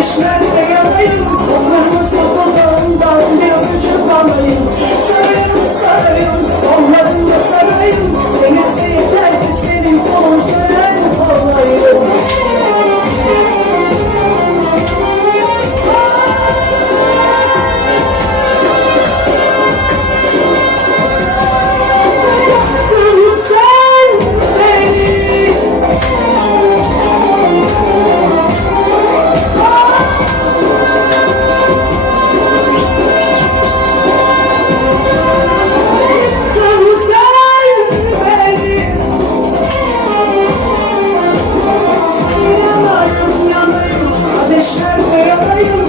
Krishna. Eu valeu.